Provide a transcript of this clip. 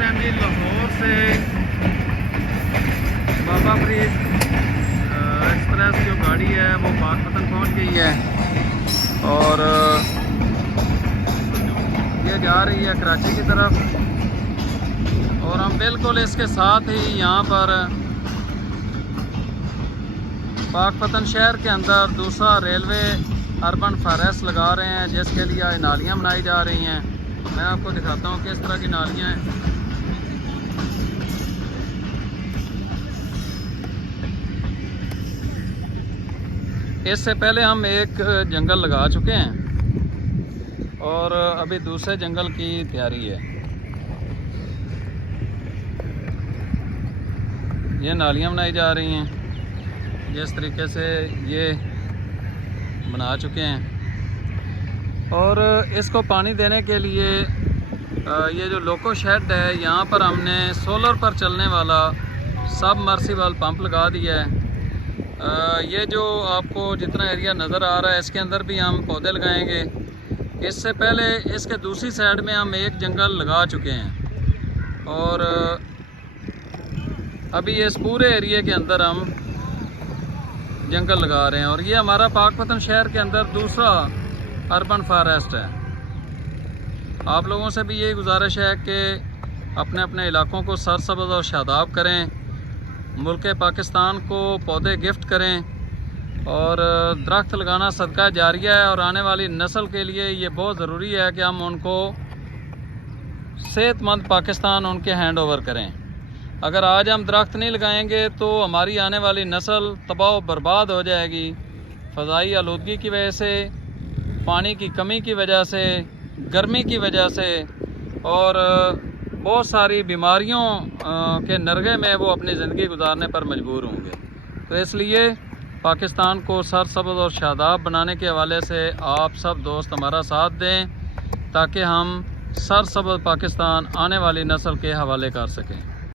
Time जी लाहौर से बाबा Farid express जो गाड़ी है वो पाकपतन पहुंच गई है और ये जा रही है कराची की तरफ। और हम बिल्कुल इसके साथ ही यहाँ पर पाकपतन शहर के अंदर दूसरा रेलवे र्बन फारेस्ट लगा रहे हैं, जिसके लिए नालियाँ बनाई जा रही हैं। मैं आपको दिखाता हूँ किस तरह की नालियाँ हैं। इससे पहले हम एक जंगल लगा चुके हैं और अभी दूसरे जंगल की तैयारी है। ये नालियाँ बनाई जा रही हैं, जिस तरीके से ये बना चुके हैं। और इसको पानी देने के लिए ये जो लोको शेड है, यहाँ पर हमने सोलर पर चलने वाला सबमर्सिबल पंप लगा दिया है। ये जो आपको जितना एरिया नज़र आ रहा है, इसके अंदर भी हम पौधे लगाएंगे। इससे पहले इसके दूसरी साइड में हम एक जंगल लगा चुके हैं और अभी इस पूरे एरिया के अंदर हम जंगल लगा रहे हैं। और ये हमारा पाकपतन शहर के अंदर दूसरा अर्बन फॉरेस्ट है। आप लोगों से भी यही गुजारिश है कि अपने अपने इलाकों को सरसब्ज़ और शादाब करें, मुल्क पाकिस्तान को पौधे गिफ्ट करें। और दरख्त लगाना सदका जारिया है और आने वाली नस्ल के लिए ये बहुत ज़रूरी है कि हम उनको सेहतमंद पाकिस्तान उनके हैंड ओवर करें। अगर आज हम दरख्त नहीं लगाएंगे तो हमारी आने वाली नस्ल तबाह व बर्बाद हो जाएगी। फ़ज़ाई आलूदगी की वजह से, पानी की कमी की वजह से, गर्मी की वजह से और बहुत सारी बीमारियों के नरगे में वो अपनी ज़िंदगी गुजारने पर मजबूर होंगे। तो इसलिए पाकिस्तान को सरसब्ज़ और शादाब बनाने के हवाले से आप सब दोस्त हमारा साथ दें, ताकि हम सरसब्ज़ पाकिस्तान आने वाली नस्ल के हवाले कर सकें।